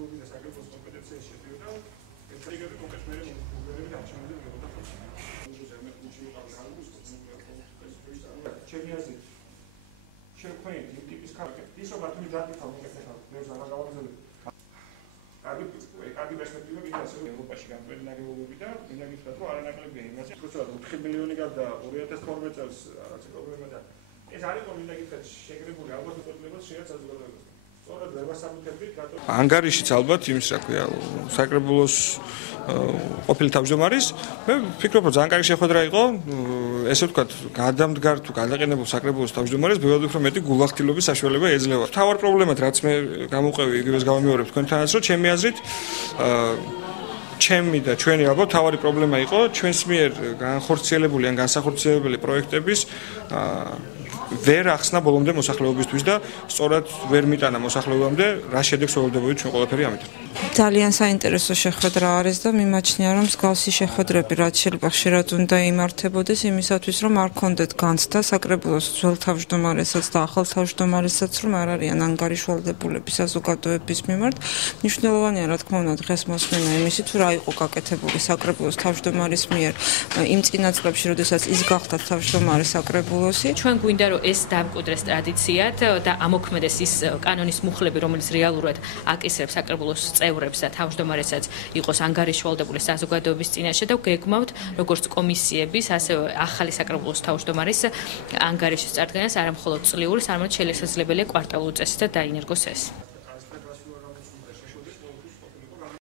და საკრებულოს კომპეტენციაში შედიოდა ეგრევე კონკრეტული პრობლემები არჩევნებზე მიღებდა ხალხი. ჩემი აზრით შევქმნით იმ ტიპის ქალაქებს, ისოვა თუ დაგიხავთ ეგეთება, მე ზამაგავაზები. კარგი პერსპექტივა გინდა ასევე ევროპაში გამკვეთი ნაგებობები და მინდა გითხრათ, რომ არანაკლებია იმაზე, როცა 4 მილიონი გავდა 2012 წელს რაღაც პრობლემა და ეს არის რომ მინდა გითხრათ შეგრებული ალბათ უყურებელს შეიძლება საზოგადოებას. სწორედ ვერ ვასაბუთებდით რატომ ანგარიშიც ალბათ იმის რა ქვია საკრებულოს ყოფილი თავმჯდომარის მე ვფიქრობ რომ ძალიან კარგი შეხვედრა იყო ესე ვთქვათ გადამდგარ თუ გადაყენებულ საკრებულოს თავმჯდომარის ბევრად უფრო მეტი გულახდილობის საშუალება ეძლევა. თავარ პრობლემად რაც მე გამოვყევი იგივეს გავამეორებ თქვენთანაც რომ ჩემი აზრით ჩემი და ჩვენი ალბათ თავარი პრობლემა იყო ჩვენს მიერ განხორციელებული ან განსახორციელებელი პროექტების ვერ ახსნა ბოლომდე მოსახლეობისთვის და სწორად ვერ მიტანა მოსახლეობამდე რა შედეგს ველოდებოდით ჩვენ ყველაფერი ამით. ძალიან საინტერესო შეხვედრა არის და მიმაჩნია რომ მსგავსი შეხვედრები რაც შეიძლება ხშირად უნდა იმართებოდეს იმისათვის რომ არ კონდეთ განცდა საკრებულოს ძველ თავმჯდომარესაც და ახალ თავმჯდომარესაც რომ არ არიან ანგარიშვალდებულები საზოგადოების მიმართ. მნიშვნელოვანია რა თქმა უნდა დღეს მოსმენა იმისი თუ რა იყო გაკეთებული საკრებულოს თავმჯდომარის მიერ იმ წინა წლებში როდესაც ის გახდა თავმჯდომარე საკრებულოსი. ჩვენ გვინდა რომ ეს დამკვიდრეს ტრადიციად და ამოქმედეს ის კანონის მუხლები რომელიც რეალურად აკისრებს საკრებულოს წევრებს და თავმჯდომარესაც იყოს ანგარიშვალდებული საზოგადოების წინაშე და გეგმავთ როგორც კომისიების ასევე ახალი საკრებულოს თავმჯდომარის ანგარიშის წარდგენას არა მხოლოდ წლიური, არამედ შესაძლებელია კვარტალურ წესით და დაინერგოს ეს.